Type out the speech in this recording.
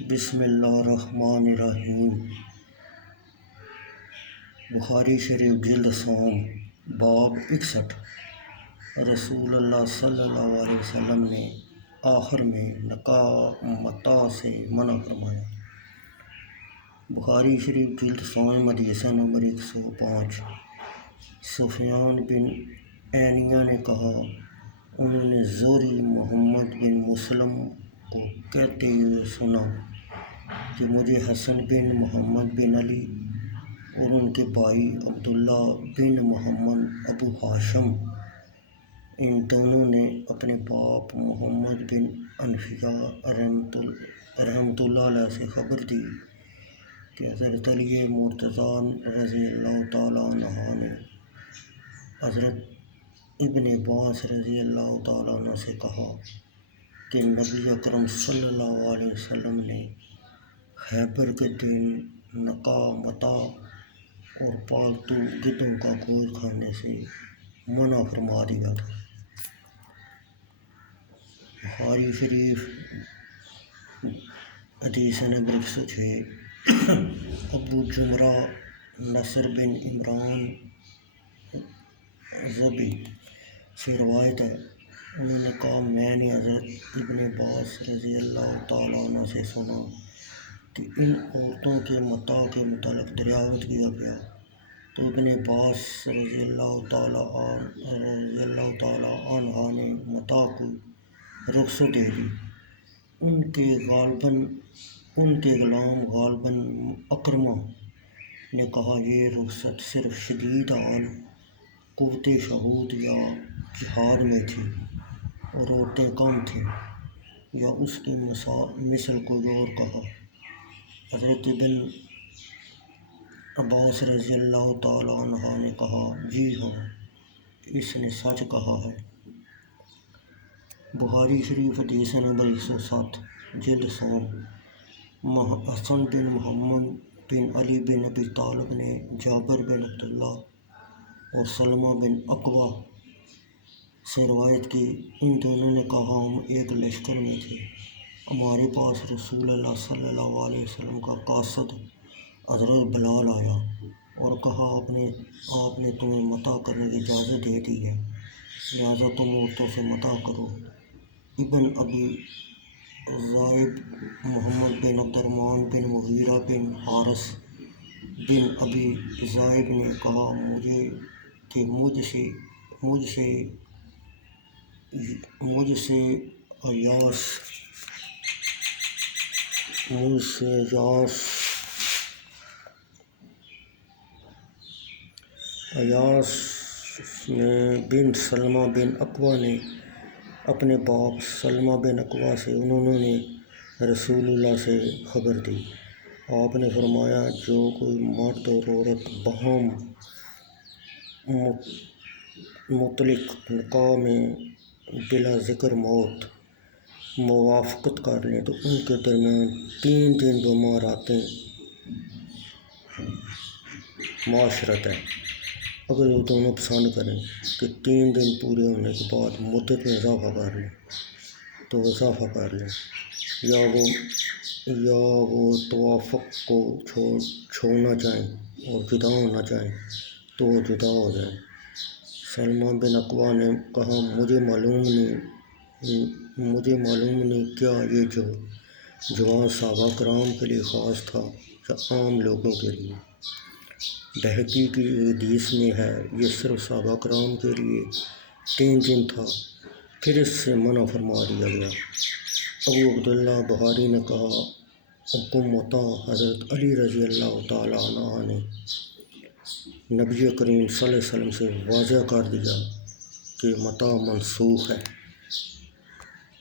بسم اللہ الرحمن الرحیم۔ بخاری شریف جلد سوم باب 61۔ رسول اللہ صلی اللہ علیہ وسلم نے آخر میں نکاح متاع سے منع فرمایا۔ بخاری شریف جلد سوم حدیث نمبر 105۔ سفیان بن عینیہ نے کہا، انہوں نے زہری محمد بن مسلم کو کہتے ہوئے سنا کہ مجھے حسن بن محمد بن علی اور ان کے بھائی عبداللہ بن محمد ابو ہاشم، ان دونوں نے اپنے باپ محمد بن انفیہ رحمۃ اللہ علیہ سے خبر دی کہ حضرت علی مرتضیٰ رضی اللہ تعالیٰ عنہ نے حضرت ابن عباس رضی اللہ تعالیٰ عنہ سے کہا کہ نبی اکرم صلی اللہ علیہ وسلم نے خیبر کے دن نکاح متاع اور پالتو گدوں کا گوشت کھانے سے منع فرما دیا تھا۔ بخاری شریف حدیث نمبر 106۔ ابو جمرہ نصر بن عمران زبی سے روایت ہے، انہوں نے کہا میں نے حضرت ابن عباس رضی اللہ تعالیٰ عنہ سے سنا کہ ان عورتوں کے متاع کے متعلق دریافت کیا گیا تو ابن عباس رضی اللہ تعالیٰ عنہ نے متاع کو رخصت دے دی۔ ان کے غلام غالباً اکرمہ نے کہا یہ رخصت صرف شدید حال قوت شہود یا جہاد میں تھی اور عورتیں کم تھیں، یا اس کی مثل کوئی اور کہا۔ حضرت ابن عباس رضی اللہ تعالیٰ عنہ نے کہا جی ہاں، اس نے سچ کہا ہے۔ بخاری شریف حدیث نمبر 107 جلد سوم۔ حسن بن محمد بن علی بن ابی طالب نے جابر بن عبداللہ اور سلمہ بن اکوع سے روایت کی، ان دونوں نے کہا ہم ایک لشکر میں تھے، ہمارے پاس رسول اللہ صلی اللہ علیہ وسلم کا قاصد حضرت بلال آیا اور کہا آپ نے تمہیں متاع کرنے کی اجازت دے دی ہے، لہٰذا تم عورتوں سے متاع کرو۔ ابن ابی ذئب محمد بن عبد الرحمن بن مغیرہ بن حارث بن ابی ذئب نے کہا کہ مجھ سے ایاس بن سلمہ بن اکوع نے اپنے باپ سلمہ بن اکوع سے انہوں نے رسول اللہ سے خبر دی۔ آپ نے فرمایا جو کوئی مرد اور عورت باہم مطلق نکاح میں بلا ذکر موت موافقت کر لیں تو ان کے درمیان 3 دن بماراتیں معاشرت ہے۔ اگر وہ دونوں پسند کریں کہ 3 دن پورے ہونے کے بعد مدت میں اضافہ کر لیں تو اضافہ کر لیں، یا وہ توافق کو چھوڑنا چاہیں اور جدا ہونا چاہیں تو وہ جدا ہو جائیں۔ سلمہ بن اکوع نے کہا مجھے معلوم نہیں کیا یہ جواز صحابہ کرام کے لیے خاص تھا یا عام لوگوں کے لیے۔ بہقی کی حدیث میں ہے یہ صرف صحابہ کرام کے لیے 3 دن تھا، پھر اس سے منع فرما دیا گیا۔ ابو عبداللہ بخاری نے کہا حکم متاع حضرت علی رضی اللہ تعالیٰ عنہ نے نبی کریم صلی اللہ علیہ وسلم سے واضح کر دیا کہ متاع منسوخ ہے۔